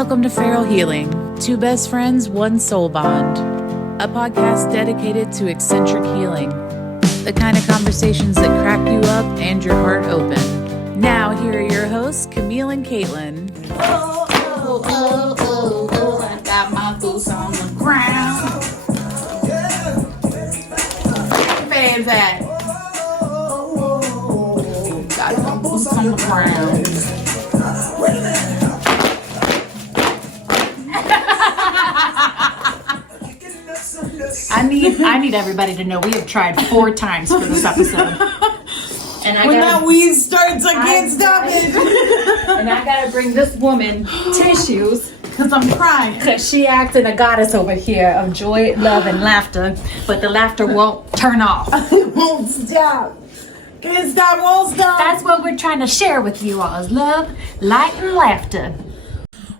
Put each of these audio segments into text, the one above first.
Welcome to Feral Healing, two best friends, one soul bond. A podcast dedicated to eccentric healing. The kind of conversations that crack you up and your heart open. Now, here are your hosts, Camille and Caitlin. Oh, oh, oh, oh, oh, I got my boots on the ground. Fans at? Oh, got my boots on the ground. I need everybody to know we have tried 4 times for this episode. And when that weed starts, I can't stop it. And I gotta bring this woman tissues because I'm crying. Because she acting a goddess over here of joy, love, and laughter. But the laughter won't turn off. It won't stop. Can't stop, won't stop. That's what we're trying to share with you all is love, light, and laughter.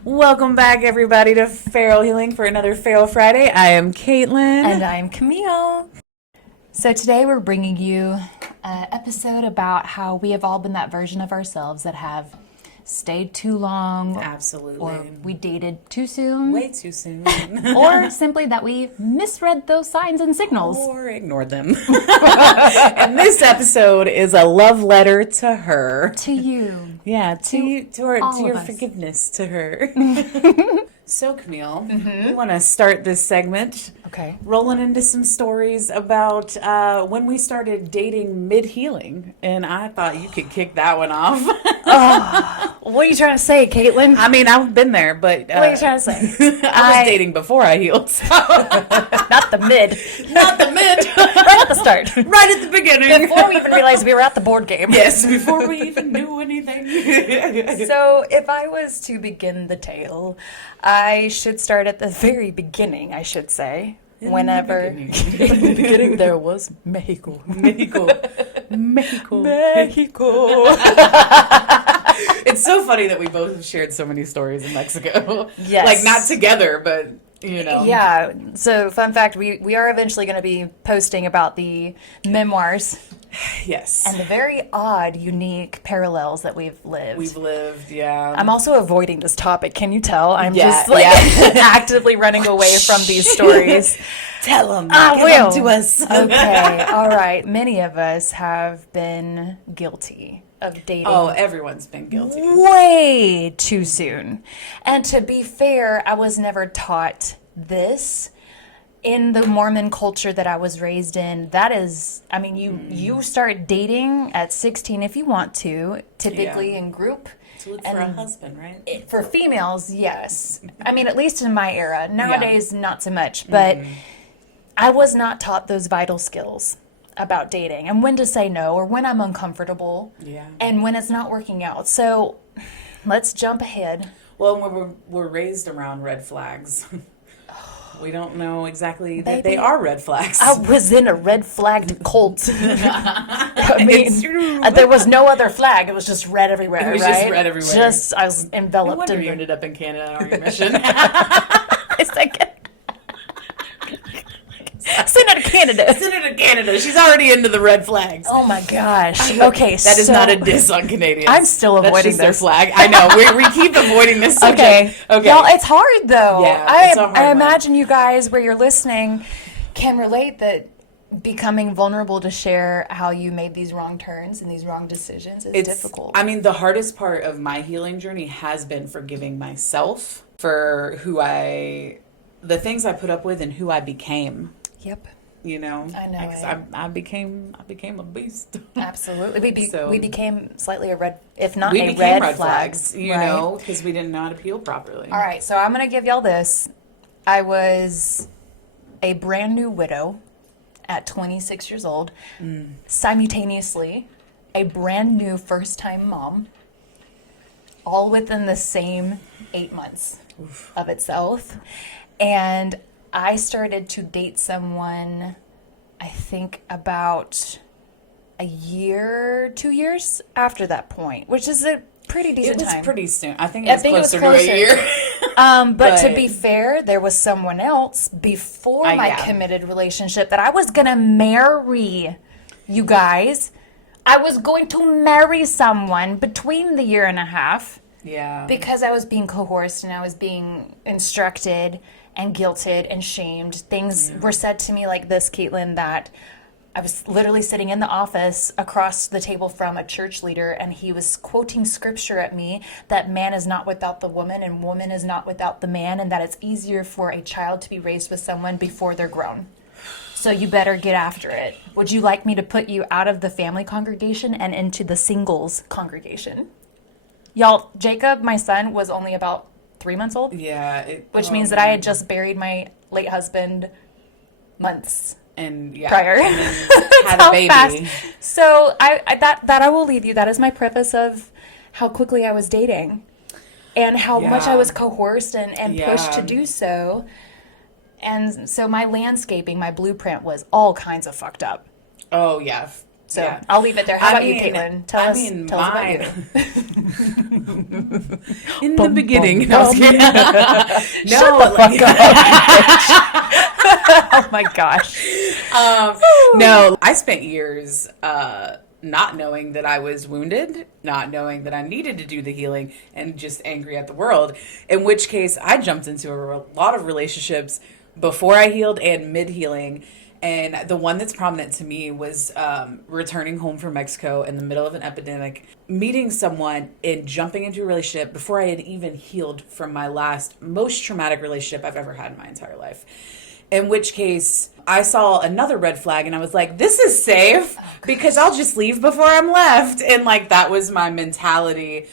Welcome back, everybody, to Feral Healing for another Feral Friday. I am Caitlin. And I'm Camille. So today we're bringing you an episode about how we have all been that version of ourselves that have stayed too long. Absolutely. Or we dated too soon. Way too soon. Or simply that we misread those signs and signals. Or ignored them. And this episode is a love letter to her. To you. Yeah, to your us. forgiveness to her. So, Camille, we want to start this segment Okay. rolling into some stories about when we started dating mid-healing. And I thought you could kick that one off. What are you trying to say, Caitlin? I mean, I've been there, but... What are you trying to say? I was dating before I healed, so... Not the mid. Not the mid. Right at the start. Right at the beginning. Before we even realized we were at the board game. Yes, before we even knew anything. So, if I was to begin the tale, I should start at the very beginning, I should say. Whenever in the beginning there was Mexico. Mexico. Mexico. It's so funny that we both have shared so many stories in Mexico. Yes. Like, not together, but, you know. Yeah. So, fun fact, we are eventually going to be posting about the memoirs Yes. and the very odd, unique parallels that we've lived. We've lived, yeah. I'm also avoiding this topic. Can you tell? I'm Yeah, just like actively running away from these stories. Tell them. I will. Them to us. Okay. All right. Many of us have been guilty of dating. Oh, everyone's been guilty. Way too soon. And to be fair, I was never taught this. In the Mormon culture that I was raised in, that is, I mean, you start dating at 16 if you want to, typically in group. To look for a husband, right? For females, yes. I mean, at least in my era. Nowadays, not so much. But I was not taught those vital skills about dating and when to say no or when I'm uncomfortable and when it's not working out. So let's jump ahead. Well, we're raised around red flags. We don't know exactly that they are red flags. I was in a red flagged cult. I mean, It's true. there was no other flag. It was just red everywhere. It was right? just red everywhere. Just I was No enveloped wonder in you ended up in Canada on your mission. It's like Senator Canada. Senator Canada. She's already into the red flags. Oh my gosh. Okay, That is not a diss on Canadians. I'm still That's avoiding just their this. flag. I know. We keep avoiding this subject. Okay. Y'all, it's hard though. Yeah, it's a hard I one. imagine you guys where you're listening can relate that becoming vulnerable to share how you made these wrong turns and these wrong decisions is difficult. I mean, the hardest part of my healing journey has been forgiving myself for the things I put up with and who I became. Yep. You know, I know Because it. I became a beast. Absolutely. So- We became slightly a red, if not We a became red flag. flags, you right? know, because we didn't know how to peel properly. All right, so I'm going to give y'all this. I was a brand new widow at 26 years old, simultaneously a brand new first-time mom, all within the same 8 months of itself. And I started to date someone, I think about a year, 2 years after that point, which is a pretty decent It was time. pretty soon. I think I it was think it was closer to closer. a year. But to But- be fair, there was someone else before my yeah. committed relationship that I was going to marry, you guys. I was going to marry someone between the year and a half Yeah. Because I was being coerced and I was being instructed and guilted and shamed. Things were said to me like this, Caitlin, that I was literally sitting in the office across the table from a church leader, and he was quoting scripture at me that man is not without the woman and woman is not without the man, and that it's easier for a child to be raised with someone before they're grown. So you better get after it. Would you like me to put you out of the family congregation and into the singles congregation? Y'all, Jacob, my son, was only about 3 months old. Yeah. Which means that I had just buried my late husband months and prior. And had a baby. Fast. So that I will leave you. That is my preface of how quickly I was dating and how much I was coerced and pushed to do so. And so my landscaping, my blueprint was all kinds of fucked up. Oh, yeah. So I'll leave it there. How about you, Caitlin? Tell us about you. In the beginning. No, Shut the fuck up. Oh my gosh. No, I spent years not knowing that I was wounded, not knowing that I needed to do the healing, and just angry at the world. In which case, I jumped into a lot of relationships before I healed and mid-healing. And the one that's prominent to me was returning home from Mexico in the middle of an epidemic, meeting someone and jumping into a relationship before I had even healed from my last most traumatic relationship I've ever had in my entire life. In which case, I saw another red flag and I was like, this is safe because I'll just leave before I'm left. And like, that was my mentality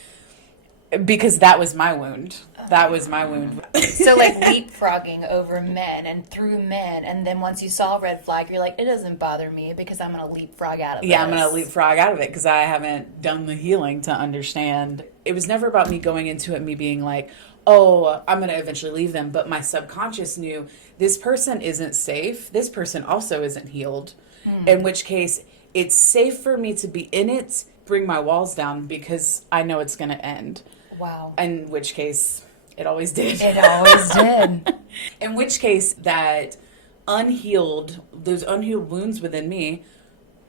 because that was my wound. That was my wound. So like leapfrogging over men and through men, and then once you saw a red flag, you're like, it doesn't bother me because I'm going to leapfrog out of it. Yeah, I'm going to leapfrog out of it because I haven't done the healing to understand. It was never about me going into it, me being like, oh, I'm going to eventually leave them. But my subconscious knew this person isn't safe. This person also isn't healed. In which case, it's safe for me to be in it, bring my walls down because I know it's going to end. Wow. In which case, it always did. It always did. In which case, those unhealed wounds within me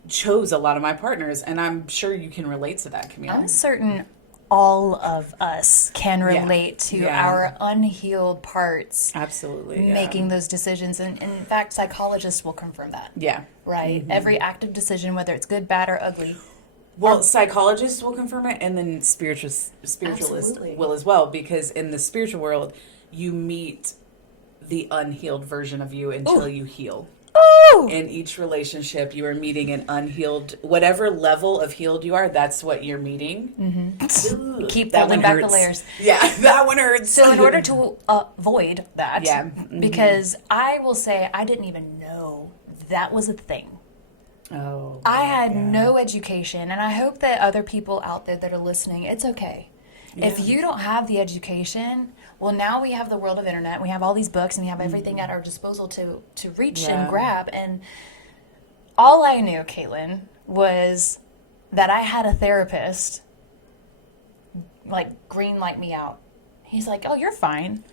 chose a lot of my partners. And I'm sure you can relate to that, Camille. I'm certain all of us can relate to our unhealed parts. Absolutely. Making those decisions. And in fact, psychologists will confirm that. Yeah. Right? Mm-hmm. Every active decision, whether it's good, bad, or ugly. Well, psychologists will confirm it, and then spiritualists will as well, because in the spiritual world, you meet the unhealed version of you until you heal. Ooh. In each relationship, you are meeting an unhealed, whatever level of healed you are, that's what you're meeting. Mm-hmm. Keep pulling back the layers. Yeah, that one hurts. So in order to avoid that, because I will say I didn't even know that was a thing. Oh, I had no education, and I hope that other people out there that are listening, it's okay. Yeah. If you don't have the education, well, now we have the world of internet. We have all these books, and we have everything at our disposal to reach and grab. And all I knew, Caitlin, was that I had a therapist, like, green light me out. He's like, oh, you're fine.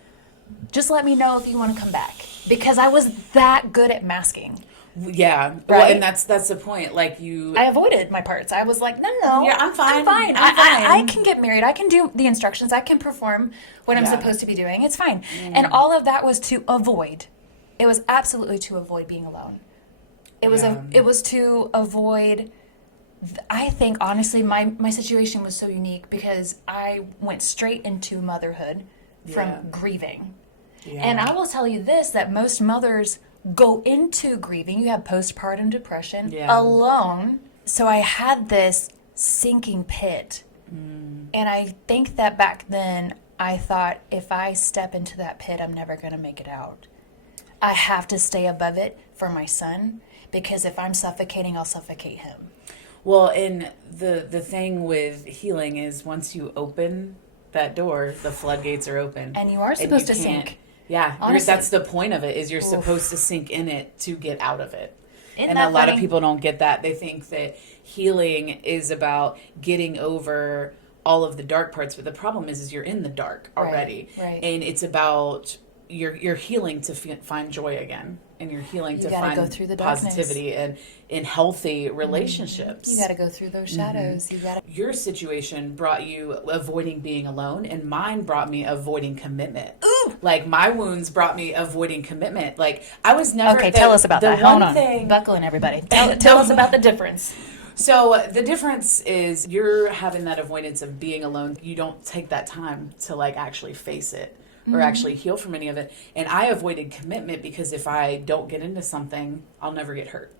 Just let me know if you want to come back. Because I was that good at masking. Yeah, right? Well, and that's the point. Like I avoided my parts. I was like, no, yeah, I'm fine. I can get married. I can do the instructions. I can perform what I'm supposed to be doing. It's fine. And all of that was to avoid. It was absolutely to avoid being alone. It was to avoid. I think honestly, my situation was so unique because I went straight into motherhood from grieving. Yeah. And I will tell you this: that most mothers go into grieving. You have postpartum depression alone. So I had this sinking pit. And I think that back then I thought, if I step into that pit, I'm never going to make it out. I have to stay above it for my son, because if I'm suffocating, I'll suffocate him. Well, and the thing with healing is once you open that door, the floodgates are open. And you are supposed to sink. Yeah, that's the point of it, is you're supposed to sink in it to get out of it. And a lot of people don't get that. They think that healing is about getting over all of the dark parts, but the problem is you're in the dark already. Right. And it's about you're healing to find joy again. in your healing to gotta find go through the darkness. positivity and in healthy relationships. You got to go through those shadows. You got to. Your situation brought you avoiding being alone, and mine brought me avoiding commitment. Ooh. Like my wounds brought me avoiding commitment. Like I was never. Okay, tell us about that. Hold on. Thing, buckle in, everybody. Tell us about the difference. So the difference is you're having that avoidance of being alone. You don't take that time to like actually face it or actually heal from any of it. And I avoided commitment because if I don't get into something, I'll never get hurt.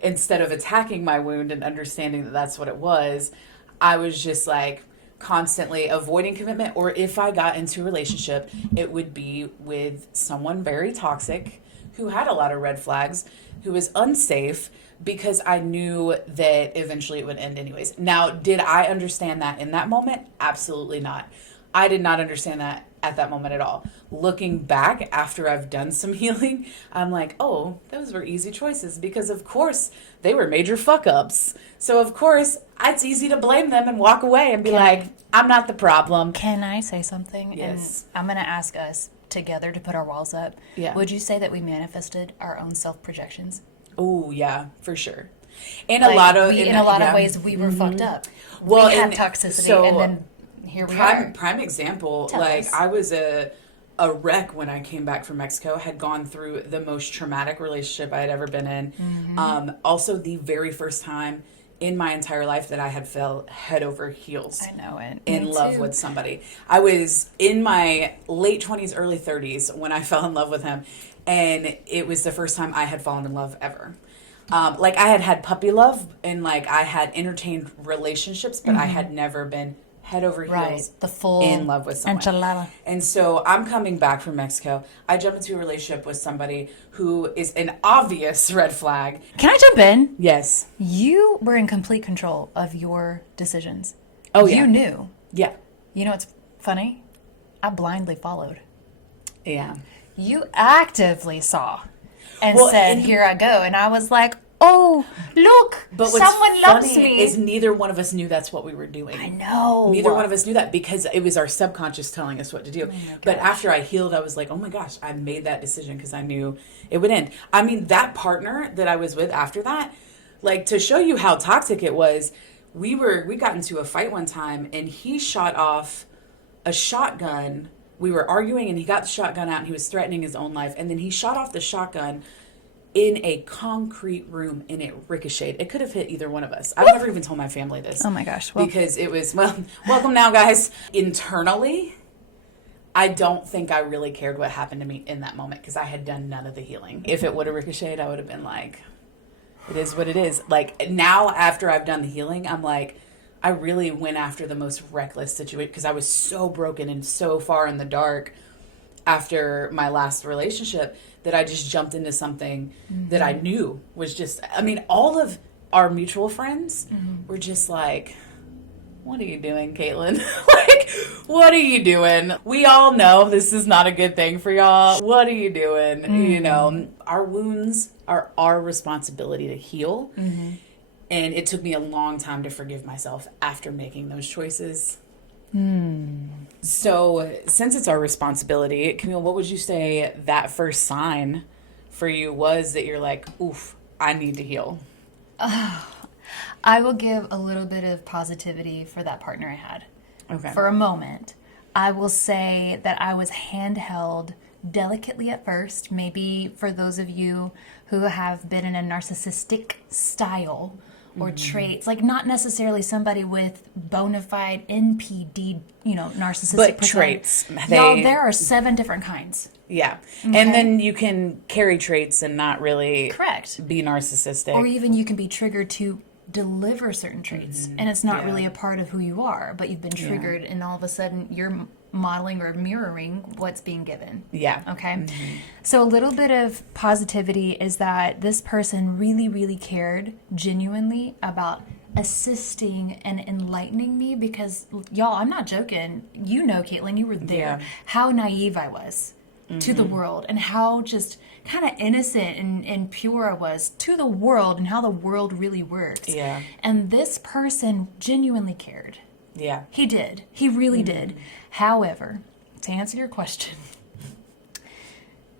Instead of attacking my wound and understanding that that's what it was, I was just like constantly avoiding commitment. Or if I got into a relationship, it would be with someone very toxic who had a lot of red flags, who was unsafe, because I knew that eventually it would end anyways. Now, did I understand that in that moment? Absolutely not. I did not understand that at that moment at all. Looking back after I've done some healing, I'm like, oh, those were easy choices because of course they were major fuck ups. So of course it's easy to blame them and walk away and be like, I'm not the problem. Can I say something? Yes. And I'm going to ask us together to put our walls up. Yeah. Would you say that we manifested our own self-projections? Oh yeah, for sure. In a lot of ways we were fucked up. Well, we had toxicity, and then here we are. Prime example, Tell us. I was a wreck when I came back from Mexico. I had gone through the most traumatic relationship I had ever been in. Also, the very first time in my entire life that I had fell head over heels. I know it. In Me love too. with somebody. I was in my late 20s, early 30s when I fell in love with him. And it was the first time I had fallen in love ever. Like I had puppy love and like I had entertained relationships, but I had never been head over heels the full in love with someone. enchilada. And so I'm coming back from Mexico. I jump into a relationship with somebody who is an obvious red flag. Can I jump in? Yes. You were in complete control of your decisions. Oh, yeah. You knew. Yeah. You know what's funny? I blindly followed. Yeah. You actively saw and Well, said, and- here I go. And I was like, oh, look, But what's someone loves funny me. is neither one of us knew that's what we were doing. I know. Neither one of us knew that because it was our subconscious telling us what to do. But after I healed, I was like, oh my gosh, I made that decision because I knew it would end. I mean, that partner that I was with after that, like to show you how toxic it was, we got into a fight one time and he shot off a shotgun. We were arguing and he got the shotgun out and he was threatening his own life. And then he shot off the shotgun in a concrete room and it ricocheted. It could have hit either one of us. I've never even told my family this. Oh my gosh. Well, Because it was, welcome now, guys. Internally, I don't think I really cared what happened to me in that moment because I had done none of the healing. If it would have ricocheted, I would have been like, it is what it is. Like now, after I've done the healing, I'm like, I really went after the most reckless situation because I was so broken and so far in the dark after my last relationship that I just jumped into something that I knew was just, I mean, all of our mutual friends were just like, what are you doing, Caitlin? Like, what are you doing? We all know this is not a good thing for y'all. What are you doing? You know, our wounds are our responsibility to heal. And it took me a long time to forgive myself after making those choices. So, since it's our responsibility, Camille, what would you say that first sign for you was that you're like, oof, I need to heal? I will give a little bit of positivity for that partner I had. Okay. For a moment, I will say that I was handheld delicately at first. Maybe for those of you who have been in a narcissistic style or traits, like not necessarily somebody with bona fide NPD, narcissistic But persona. traits. Y'all, there are 7 different kinds. Yeah. And then you can carry traits and not really Correct. be narcissistic. Or even you can be triggered to deliver certain traits, and it's not really a part of who you are, but you've been triggered, and all of a sudden you're modeling or mirroring what's being given. Yeah. Okay. So a little bit of positivity is that this person really, really cared genuinely about assisting and enlightening me because, y'all, I'm not joking. You know, Caitlin, you were there. Yeah. How naive I was to the world and how just kind of innocent and pure I was to the world and how the world really works. Yeah. And this person genuinely cared. Yeah. He did. He really did. However, to answer your question,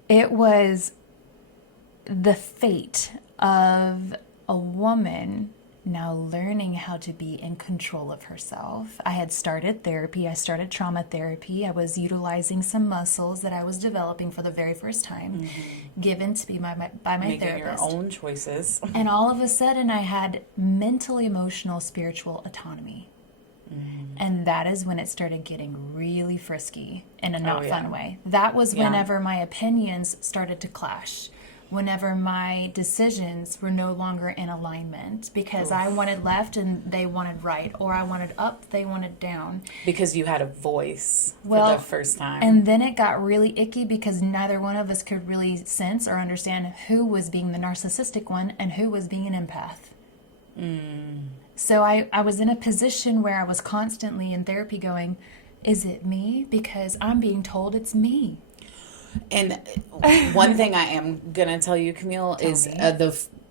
it was the fate of a woman now learning how to be in control of herself. I had started therapy. I started trauma therapy. I was utilizing some muscles that I was developing for the very first time, given to me by my Making therapist. your own choices. And all of a sudden, I had mental, emotional, spiritual autonomy. And that is when it started getting really frisky in a not fun way. That was whenever my opinions started to clash. Whenever my decisions were no longer in alignment, because I wanted left and they wanted right, or I wanted up, they wanted down. Because you had a voice for the first time. And then it got really icky because neither one of us could really sense or understand who was being the narcissistic one and who was being an empath. So I was in a position where I was constantly in therapy going, is it me? Because I'm being told it's me. And one thing I am going to tell you, Camille, is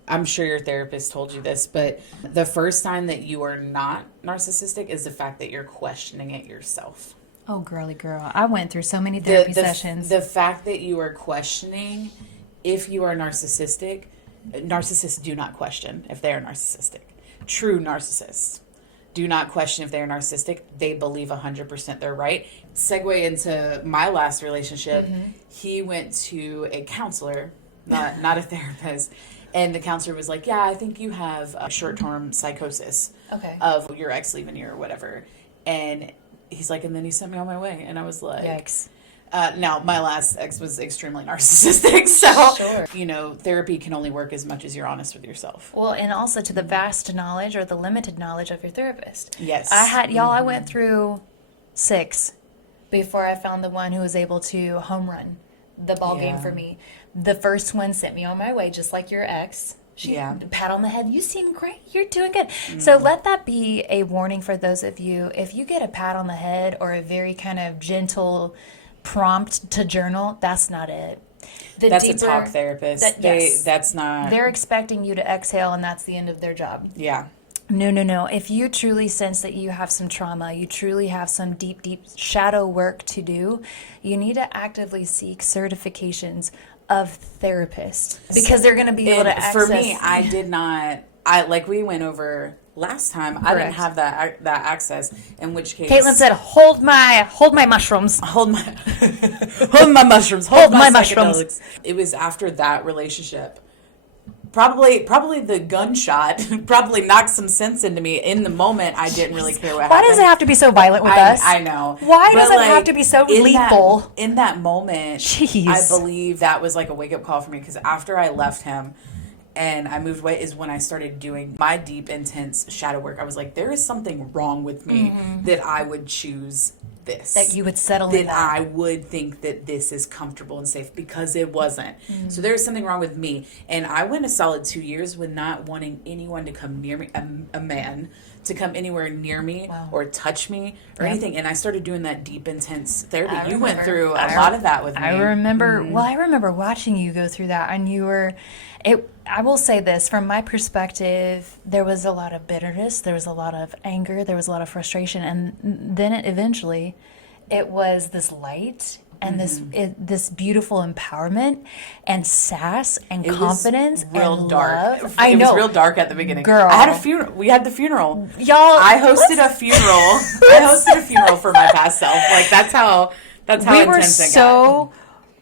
I'm sure your therapist told you this, but the first time that you are not narcissistic is the fact that you're questioning it yourself. Oh, girly girl. I went through so many therapy sessions. The fact that you are questioning if you are narcissistic, narcissists do not question if they are narcissistic. True narcissists do not question if they're narcissistic. They believe 100% they're right. Segue into my last relationship. He went to a counselor, not a therapist. And the counselor was like, yeah, I think you have a short-term psychosis of your ex leaving you or whatever. And he's like, and then he sent me on my way. And I was like, yikes. Now, my last ex was extremely narcissistic, so, you know, therapy can only work as much as you're honest with yourself. Well, and also to the vast knowledge or the limited knowledge of your therapist. Yes. I went through 6 before I found the one who was able to home run the ball game for me. The first one sent me on my way, just like your ex. Pat on the head. You seem great. You're doing good. So let that be a warning for those of you. If you get a pat on the head or a very kind of gentle prompt to journal, that's not it. That's a talk therapist. That's not. They're expecting you to exhale, and that's the end of their job. Yeah. No. If you truly sense that you have some trauma, you truly have some deep shadow work to do, you need to actively seek certifications of therapists because they're going to be able to access. For me, I did not. Like we went over last time. Correct. I didn't have that access. In which case, Caitlin said, "Hold my mushrooms. Hold my mushrooms. Hold my mushrooms." It was after that relationship. Probably the gunshot probably knocked some sense into me. In the moment, I didn't really care what happened. Why does it have to be so violent with us? I know. Why does it have to be so lethal? In that moment, Jeez. I believe that was like a wake-up call for me because after I left him and I moved away is when I started doing my deep, intense shadow work. I was like, there is something wrong with me that I would choose this. That you would settle in that. I would think that this is comfortable and safe because it wasn't. So there was something wrong with me. And I went a solid 2 years with not wanting anyone to come near me, a man to come anywhere near me or touch me or anything. And I started doing that deep, intense therapy. You went through a lot of that with me. I remember, I remember watching you go through that, and you were, I will say this, from my perspective, there was a lot of bitterness, there was a lot of anger, there was a lot of frustration, and then eventually it was this light and this beautiful empowerment and sass and confidence real and dark. love. It was real dark at the beginning. Girl. I had a funeral. We had the funeral. Y'all, I hosted a funeral. I hosted a funeral for my past self. Like that's how we intense it got. were so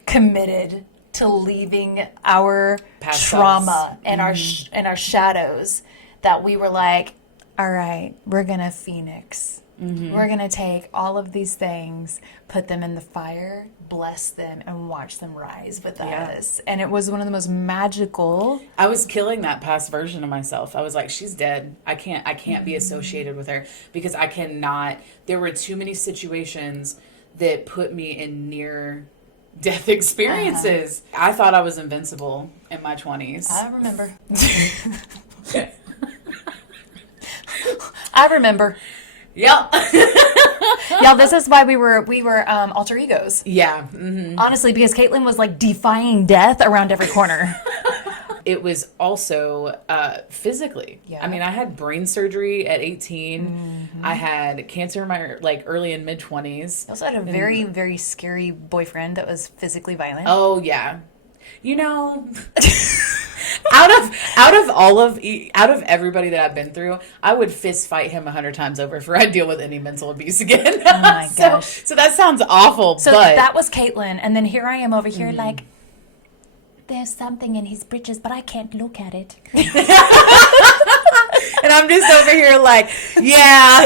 committed to leaving our past trauma and our shadows that we were like, all right, we're gonna Phoenix. We're going to take all of these things, put them in the fire, bless them, and watch them rise with us. And it was one of the most magical. I was killing that past version of myself. I was like, she's dead. I can't be associated with her because I cannot. There were too many situations that put me in near death experiences. I thought I was invincible in my 20s. I remember. I remember. Yep. Y'all, this is why we were alter egos. Yeah. Honestly, because Caitlin was like defying death around every corner. It was also physically. Yeah. I mean, I had brain surgery at 18. I had cancer in my early and mid 20s. I also had a very, very scary boyfriend that was physically violent. Oh yeah. You know, out of everybody that I've been through, I would fist fight him 100 times over if I deal with any mental abuse again. Oh my gosh. So that sounds awful. So but that was Caitlin, and then here I am over here like, there's something in his britches, but I can't look at it. and I'm just over here like, yeah.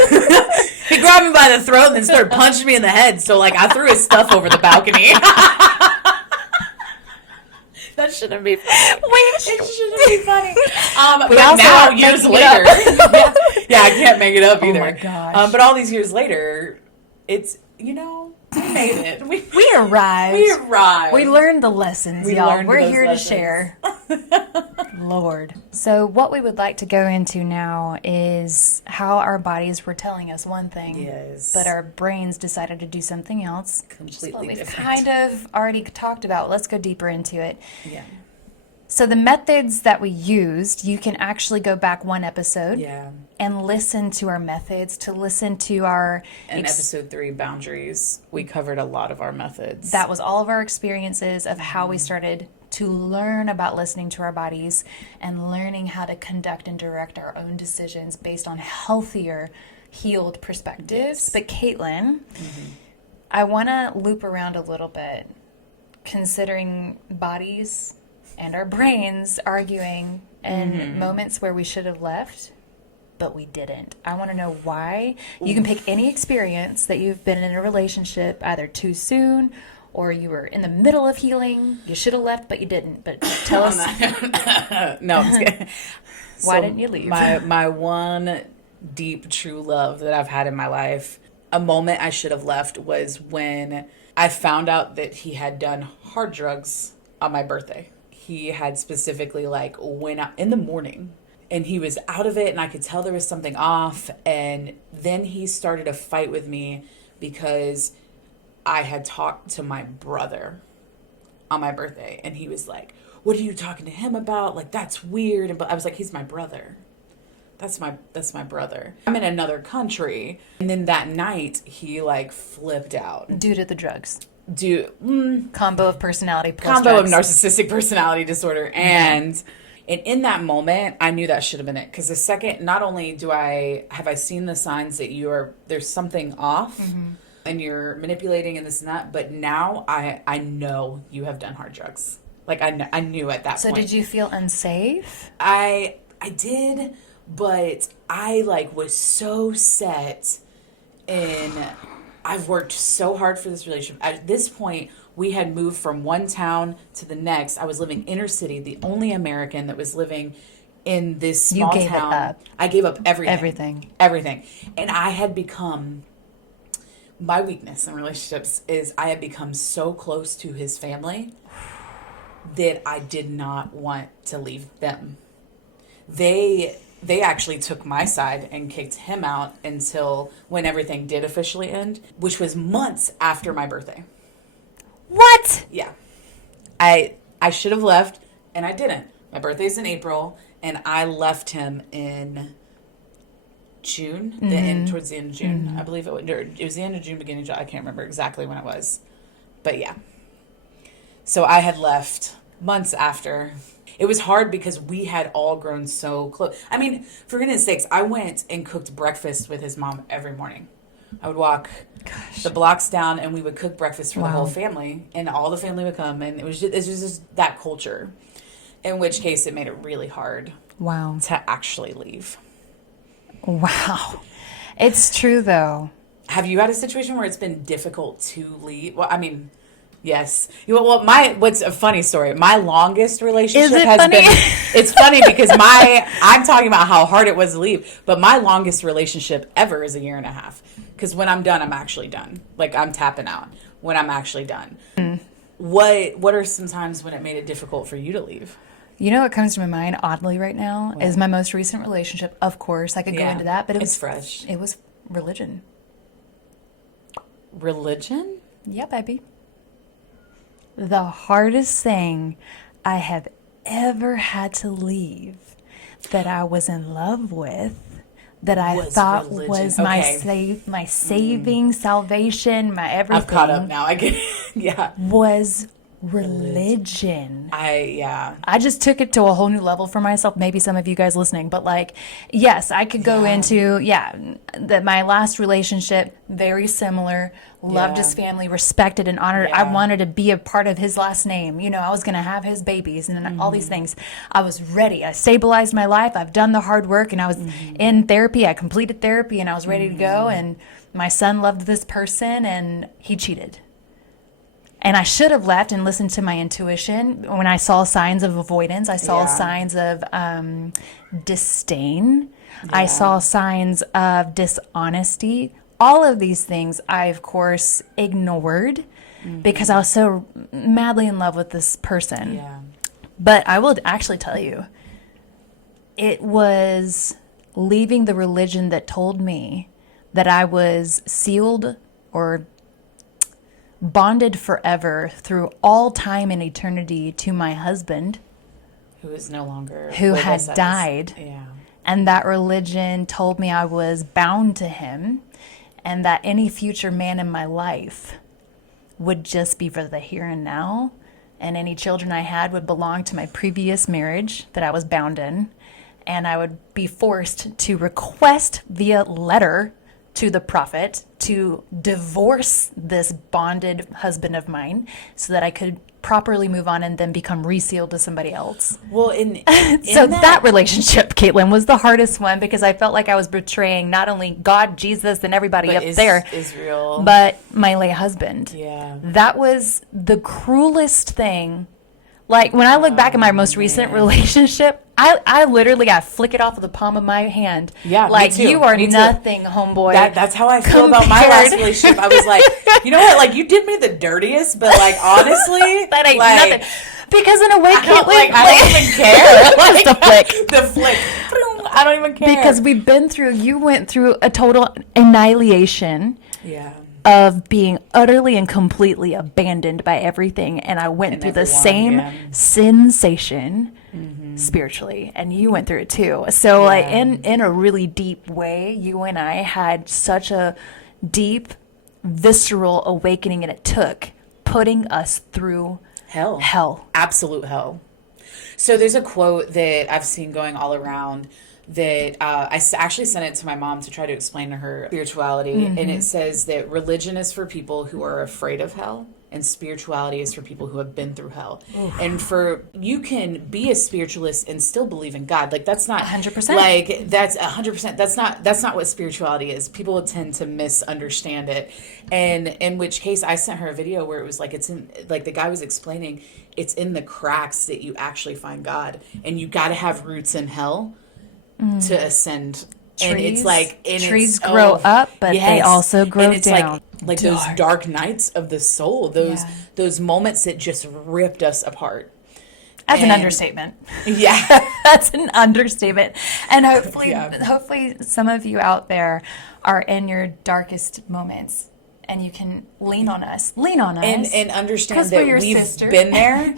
He grabbed me by the throat and then started punching me in the head. So like I threw his stuff over the balcony. That shouldn't be funny. It shouldn't be funny. But now, years later, yeah, I can't make it up either. Oh my gosh. But all these years later, it's, we made it. We arrived. We arrived. We learned the lessons, y'all. We're here lessons. to share. Lord. So what we would like to go into now is how our bodies were telling us one thing, Yes. but our brains decided to do something else. Completely What we've different. kind of already talked about. Let's go deeper into it. Yeah. So the methods that we used, you can actually go back one episode Yeah. and listen to our methods, to listen to our... In episode 3, Boundaries, we covered a lot of our methods. That was all of our experiences of how we started to learn about listening to our bodies and learning how to conduct and direct our own decisions based on healthier, healed perspectives. Yes. But Caitlin, I want to loop around a little bit, considering bodies and our brains arguing in moments where we should have left, but we didn't. I want to know why. You can pick any experience that you've been in a relationship either too soon or you were in the middle of healing. You should have left, but you didn't. But tell us, No, I'm just kidding. why didn't you leave? My one deep true love that I've had in my life, a moment I should have left was when I found out that he had done hard drugs on my birthday. He had specifically went out in the morning and he was out of it and I could tell there was something off. And then he started a fight with me because I had talked to my brother on my birthday and he was like, what are you talking to him about? Like, that's weird. And I was like, he's my brother. That's my brother. I'm in another country. And then that night he flipped out. Due to the drugs. Combo of personality plus Combo drugs. of narcissistic personality disorder. And in that moment, I knew that should have been it. Because the second, not only have I seen the signs that there's something off and you're manipulating and this and that, but now I know you have done hard drugs. I knew at that point. So did you feel unsafe? I did, but I was so set in, I've worked so hard for this relationship. At this point, we had moved from one town to the next. I was living inner city, the only American that was living in this small You gave town. it up. I gave up Everything. Everything. And I had become, my weakness in relationships is I had become so close to his family that I did not want to leave them. They actually took my side and kicked him out until when everything did officially end, which was months after my birthday. What? Yeah. I should have left, and I didn't. My birthday's in April, and I left him in June, towards the end of June. I believe it was the end of June, beginning of July. I can't remember exactly when it was. But yeah. So I had left months after. It was hard because we had all grown so close. I mean, for goodness sakes, I went and cooked breakfast with his mom every morning. I would walk the blocks down and we would cook breakfast for the whole family, and all the family would come, and it was just that culture. In which case it made it really hard to actually leave. Wow. It's true though. Have you had a situation where it's been difficult to leave? Well, I mean, yes. What's a funny story? My longest relationship been. It's funny because I'm talking about how hard it was to leave, but my longest relationship ever is 1.5 years. Because when I'm done, I'm actually done. I'm tapping out when I'm actually done. What are some times when it made it difficult for you to leave? You know what comes to my mind oddly right now is my most recent relationship. Of course, I could go into that, but it was fresh. It was religion. Religion? Yeah, baby. The hardest thing I have ever had to leave that I was in love with, that I thought religion. was Okay. my saving salvation, my everything. I've caught up now. I get yeah. Was religion. I just took it to a whole new level for myself. Maybe some of you guys listening, but like, yes, I could go into, that my last relationship, very similar, loved his family, respected and honored. I wanted to be a part of his last name. You know, I was going to have his babies and all these things. I was ready. I stabilized my life. I've done the hard work and I was in therapy. I completed therapy and I was ready to go. And my son loved this person and he cheated. And I should have left and listened to my intuition. When I saw signs of avoidance, I saw signs of disdain. I saw signs of dishonesty. All of these things I, of course, ignored because I was so madly in love with this person. Yeah. But I will actually tell you, it was leaving the religion that told me that I was sealed or bonded forever through all time and eternity to my husband, who is no longer, who had died. Yeah. And that religion told me I was bound to him and that any future man in my life would just be for the here and now. And any children I had would belong to my previous marriage that I was bound in. And I would be forced to request via letter to the prophet to divorce this bonded husband of mine so that I could properly move on and then become resealed to somebody else. Well, in so that relationship, Caitlin, was the hardest one because I felt like I was betraying not only God, Jesus, and everybody there, Israel, but my late husband. Yeah. That was the cruelest thing. Like, when I look back at my most recent relationship, I literally got flick it off of the palm of my hand. Yeah, like, me too. you are Me too. nothing, homeboy. That's how I feel about my last relationship. I was like, you know what? Like, you did me the dirtiest, but like, honestly, that ain't like, nothing. Because in a way, Caitlin, I don't even care. Like, the flick. The flick. I don't even care. Because you went through a total annihilation. Yeah. Of being utterly and completely abandoned by everything, and I went through the same sensation spiritually, and you went through it too. So like in a really deep way, you and I had such a deep visceral awakening, and it took putting us through hell, absolute hell. So there's a quote that I've seen going all around that I actually sent it to my mom to try to explain to her spirituality. And it says that religion is for people who are afraid of hell, and spirituality is for people who have been through hell. Oof. And you can be a spiritualist and still believe in God. Like, that's not 100%. Like, that's 100%. That's not what spirituality is. People tend to misunderstand it. And in which case, I sent her a video where it was like, the guy was explaining, it's in the cracks that you actually find God, and you got to have roots in hell to ascend. And it's like, trees grow up, but they also grow down. Like those dark nights of the soul, those moments that just ripped us apart. That's an understatement. Yeah. That's an understatement. And hopefully some of you out there are in your darkest moments, and you can lean on us. And understand that we've been there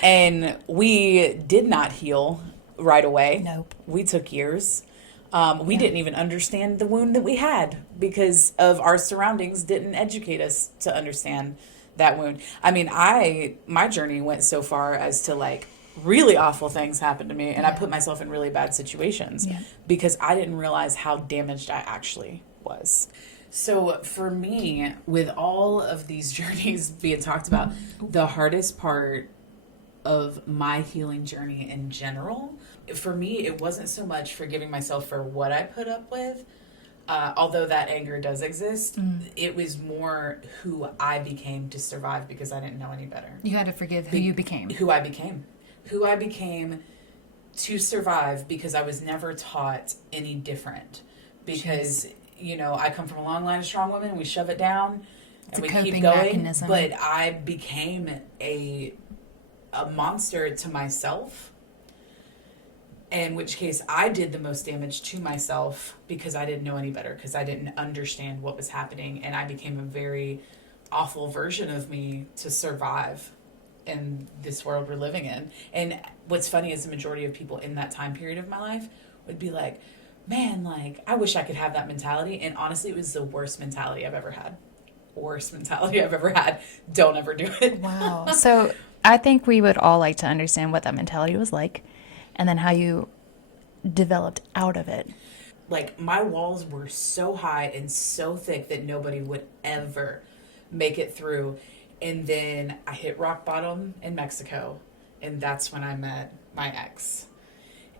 and we did not heal right away. Nope. We took years. We didn't even understand the wound that we had because of our surroundings didn't educate us to understand that wound. I mean, my journey went so far as to like really awful things happened to me, and I put myself in really bad situations because I didn't realize how damaged I actually was. So for me, with all of these journeys being talked about, the hardest part of my healing journey in general, for me, it wasn't so much forgiving myself for what I put up with, although that anger does exist. It was more who I became to survive because I didn't know any better. You had to forgive who you became. Who I became to survive because I was never taught any different. Because, you know, I come from a long line of strong women. We shove it down and we keep going. Mechanism. But I became a monster to myself. In which case, I did the most damage to myself because I didn't know any better, because I didn't understand what was happening, and I became a very awful version of me to survive in this world we're living in. And what's funny is the majority of people in that time period of my life would be like, man, like, I wish I could have that mentality. And honestly, it was the worst mentality I've ever had. worst mentality I've ever had. Don't ever do it. Wow. So I think we would all like to understand what that mentality was like and then how you developed out of it. Like, my walls were so high and so thick that nobody would ever make it through. And then I hit rock bottom in Mexico, and that's when I met my ex.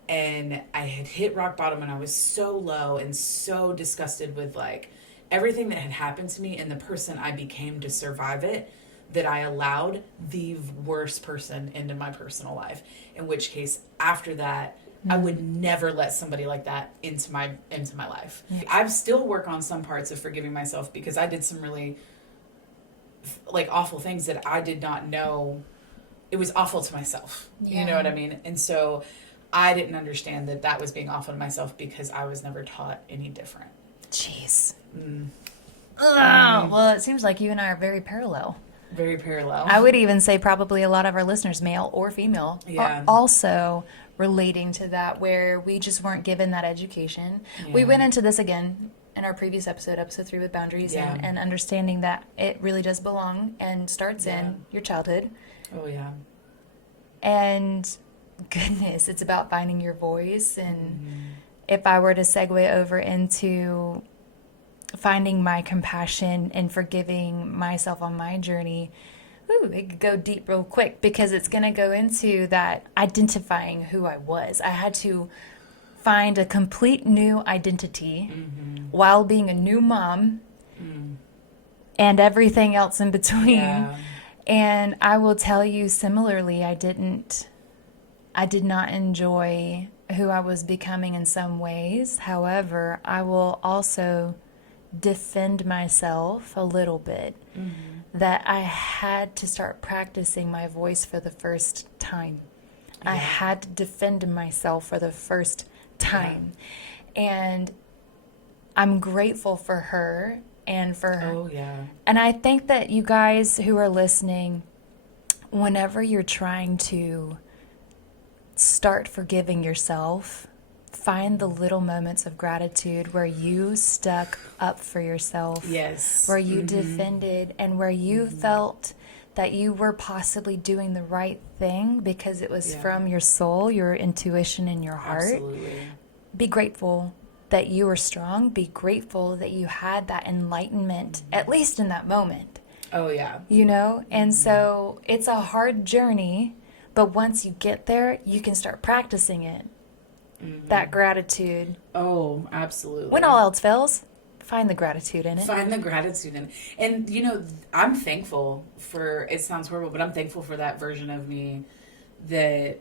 And I had hit rock bottom, and I was so low and so disgusted with, like, everything that had happened to me and the person I became to survive it, that I allowed the worst person into my personal life. In which case, after that, I would never let somebody like that into my life. Yeah. I still work on some parts of forgiving myself because I did some really like awful things that I did not know. It was awful to myself. Yeah. You know what I mean? And so I didn't understand that that was being awful to myself because I was never taught any different. Jeez. Well, it seems like you and I are very parallel. Very parallel. I would even say probably a lot of our listeners, male or female, are also relating to that, where we just weren't given that education. Yeah. We went into this again in our previous episode 3 with boundaries and understanding that it really does belong and starts in your childhood. Oh, yeah. And goodness, it's about finding your voice. And if I were to segue over into finding my compassion and forgiving myself on my journey, it could go deep real quick because it's going to go into that identifying who I was. I had to find a complete new identity while being a new mom and everything else in between. Yeah. And I will tell you similarly, I did not enjoy who I was becoming in some ways. However, I will also defend myself a little bit. That I had to start practicing my voice for the first time. Yeah. I had to defend myself for the first time. Yeah. And I'm grateful for her and for her. Oh, yeah. And I think that you guys who are listening, whenever you're trying to start forgiving yourself, find the little moments of gratitude where you stuck up for yourself. Yes. Where you defended and where you felt that you were possibly doing the right thing because it was from your soul, your intuition, and your heart. Absolutely. Be grateful that you were strong. Be grateful that you had that enlightenment, at least in that moment. Oh, yeah. You know? And so it's a hard journey, but once you get there, you can start practicing it. That gratitude. Oh, absolutely. When all else fails, find the gratitude in it. Find the gratitude in it. And, you know, I'm thankful for, it sounds horrible, but I'm thankful for that version of me that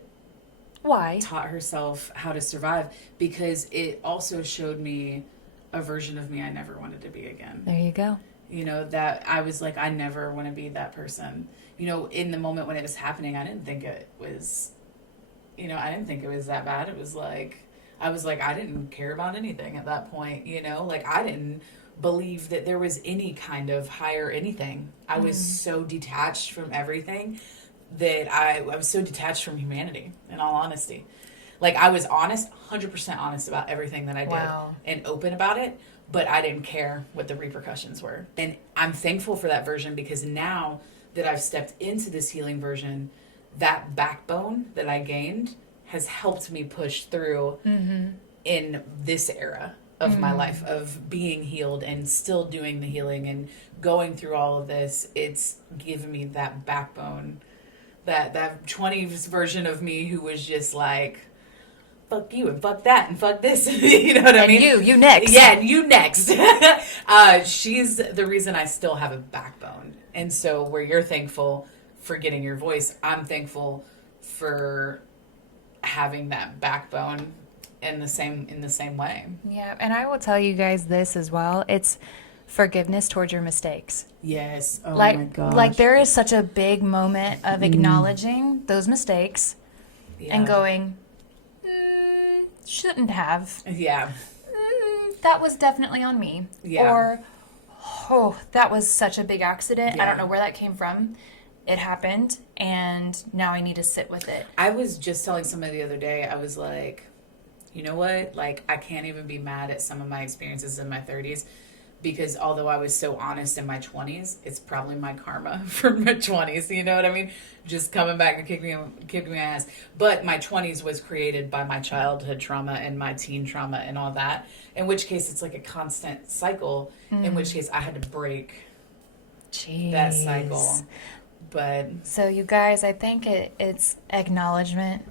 taught herself how to survive, because it also showed me a version of me I never wanted to be again. There you go. You know, that I was like, I never want to be that person. You know, in the moment when it was happening, I didn't think it was... You know, I didn't think it was that bad. It was like, I was like, I didn't care about anything at that point, you know? Like, I didn't believe that there was any kind of higher anything. I was so detached from everything that I was so detached from humanity, in all honesty. Like, I was honest, 100% honest about everything that I did and open about it, but I didn't care what the repercussions were. And I'm thankful for that version, because now that I've stepped into this healing version, that backbone that I gained has helped me push through in this era of my life of being healed and still doing the healing and going through all of this. It's given me that backbone, that 20s version of me who was just like, fuck you and fuck that and fuck this. You know what I mean? You next. Yeah, and you next. She's the reason I still have a backbone. And so where you're thankful for getting your voice, I'm thankful for having that backbone in the same way. Yeah, and I will tell you guys this as well. It's forgiveness towards your mistakes. Yes. Oh my gosh. Like, there is such a big moment of acknowledging those mistakes and going, shouldn't have. Yeah. That was definitely on me. Yeah. Or, that was such a big accident. Yeah. I don't know where that came from. It happened, and now I need to sit with it. I was just telling somebody the other day, I was like, you know what? Like, I can't even be mad at some of my experiences in my 30s, because although I was so honest in my 20s, it's probably my karma from my 20s. You know what I mean? Just coming back and kicking my ass. But my 20s was created by my childhood trauma and my teen trauma and all that. In which case, it's like a constant cycle. In which case, I had to break that cycle. But so you guys, I think it's acknowledgement.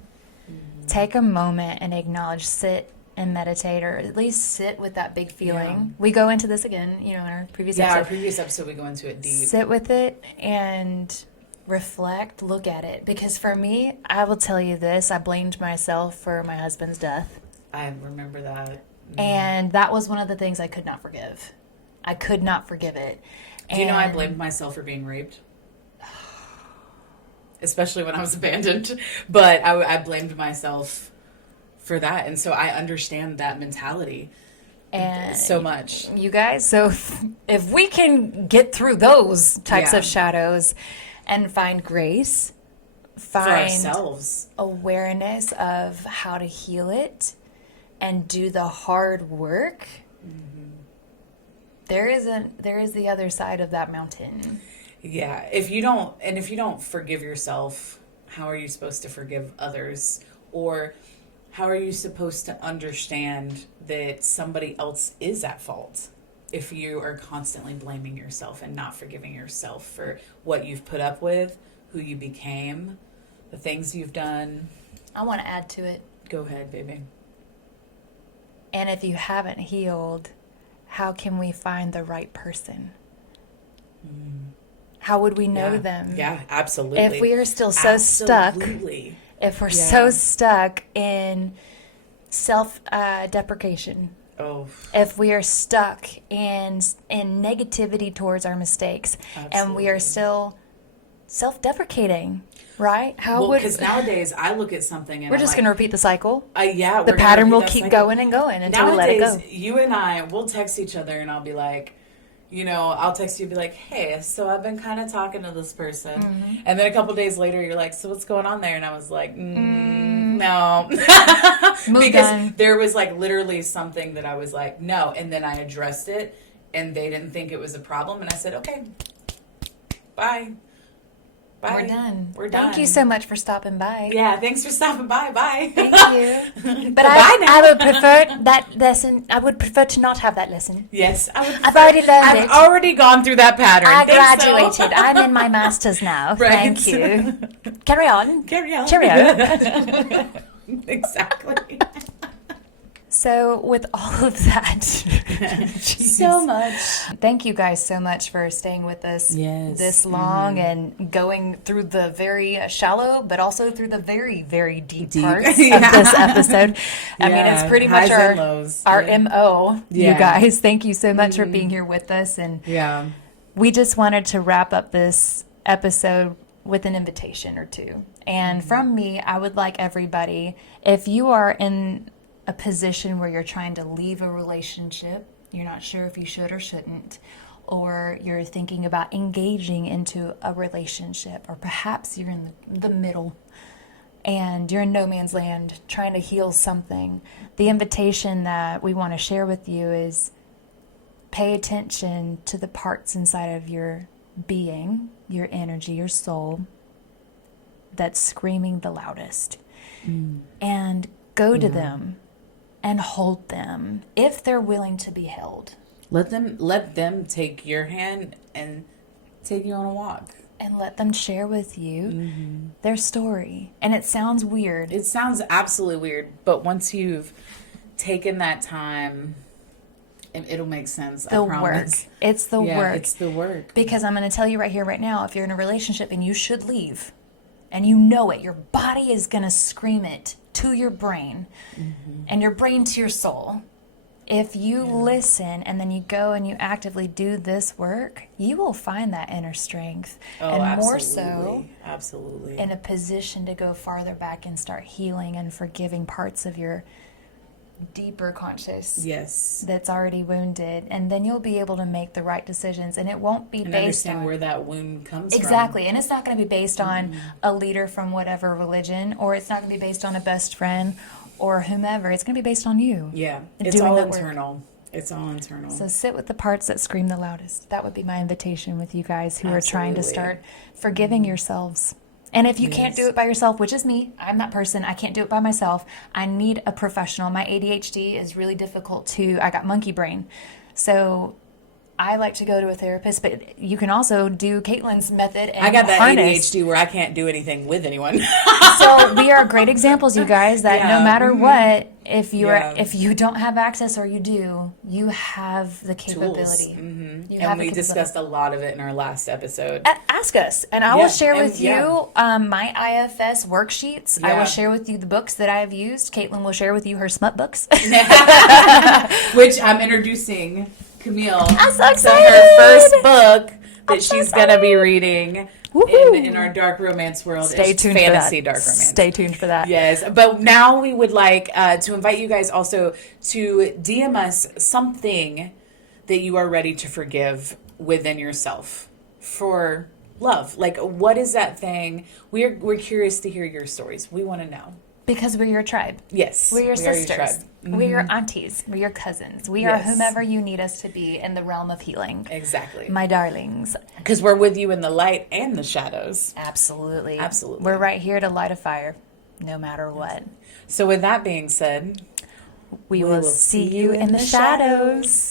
Take a moment and acknowledge, sit and meditate, or at least sit with that big feeling. Yeah. We go into this again, in our previous episode. our previous episode, we go into it deep. Sit with it and reflect, look at it. Because for me, I will tell you this, I blamed myself for my husband's death. I remember that. And that was one of the things I could not forgive. I could not forgive it. Do you know I blamed myself for being raped? Especially when I was abandoned. But I blamed myself for that. And so I understand that mentality and so much. You guys, so if we can get through those types of shadows and find grace, find for ourselves, awareness of how to heal it, and do the hard work, there is the other side of that mountain. Yeah. If you don't forgive yourself, how are you supposed to forgive others? Or how are you supposed to understand that somebody else is at fault if you are constantly blaming yourself and not forgiving yourself for what you've put up with, who you became, the things you've done? I want to add to it. Go ahead, baby. And if you haven't healed, how can we find the right person? How would we know them? Yeah, absolutely. If we are still so stuck, if we're so stuck in self-deprecation, if we are stuck in negativity towards our mistakes, and we are still self-deprecating, right? Because nowadays I look at something and we're just going to repeat the cycle. The pattern will keep going and going until we let it go. You and I will text each other, and I'll be like, I'll text you and be like, hey, so I've been kind of talking to this person. And then a couple days later, you're like, so what's going on there? And I was like, no. Because there was like literally something that I was like, no. And then I addressed it, and they didn't think it was a problem. And I said, okay, bye. Bye. We're done. Thank you so much for stopping by. Yeah, thanks for stopping by. Bye. Thank you. But I would prefer that lesson. I would prefer to not have that lesson. Yes, I've already learned it. I've already gone through that pattern. I graduated. So. I'm in my master's now. Right. Thank you. Carry on. Cheerio. Exactly. So with all of that, so much. Thank you guys so much for staying with us this long and going through the very shallow, but also through the very, very deep parts of this episode. I mean, it's pretty much our MO, you guys. Thank you so much for being here with us. And we just wanted to wrap up this episode with an invitation or two. And from me, I would like everybody, if you are in a position where you're trying to leave a relationship, you're not sure if you should or shouldn't, or you're thinking about engaging into a relationship, or perhaps you're in the middle and you're in no man's land trying to heal something, the invitation that we want to share with you is pay attention to the parts inside of your being, your energy, your soul, that's screaming the loudest. And go to them and hold them if they're willing to be held. Let them take your hand and take you on a walk. And let them share with you their story. And it sounds weird. It sounds absolutely weird, but once you've taken that time, it'll make sense. I promise. It's the work. It's the work. Because I'm going to tell you right here, right now, if you're in a relationship and you should leave, and you know it, your body is going to scream it to your brain, and your brain to your soul. If you listen and then you go and you actively do this work, you will find that inner strength. And more so, in a position to go farther back and start healing and forgiving parts of your deeper conscious that's already wounded, and then you'll be able to make the right decisions, and it won't be based on where that wound comes from. Exactly. And it's not going to be based on a leader from whatever religion, or it's not going to be based on a best friend or whomever. It's going to be based on you. It's all internal. It's all internal. So sit with the parts that scream the loudest. That would be my invitation with you guys who are trying to start forgiving yourselves. And if you can't do it by yourself, which is me, I'm that person, I can't do it by myself, I need a professional. My ADHD is really difficult I got monkey brain. So I like to go to a therapist, but you can also do Caitlin's method and I got that harness. ADHD where I can't do anything with anyone. So we are great examples, you guys, that no matter what, if you don't have access or you do, you have the capability. And we discussed a lot of it in our last episode. Ask us, and I will share with you my IFS worksheets. I will share with you the books that I have used. Caitlin will share with you her smut books. Which I'm introducing Camille I'm so to excited. her first book that she's going to be reading in our dark romance world. Stay tuned fantasy for that. Dark romance. Stay tuned for that. Yes, but now we would like to invite you guys also to DM us something that you are ready to forgive within yourself for love. Like, what is that thing? We're curious to hear your stories. We want to know. Because we're your tribe. Yes. We're your sisters. tribe. We're your aunties. We're your cousins. We are whomever you need us to be in the realm of healing. Exactly. My darlings. Because we're with you in the light and the shadows. Absolutely. Absolutely. We're right here to light a fire, no matter what. So with that being said, We will see you in the shadows.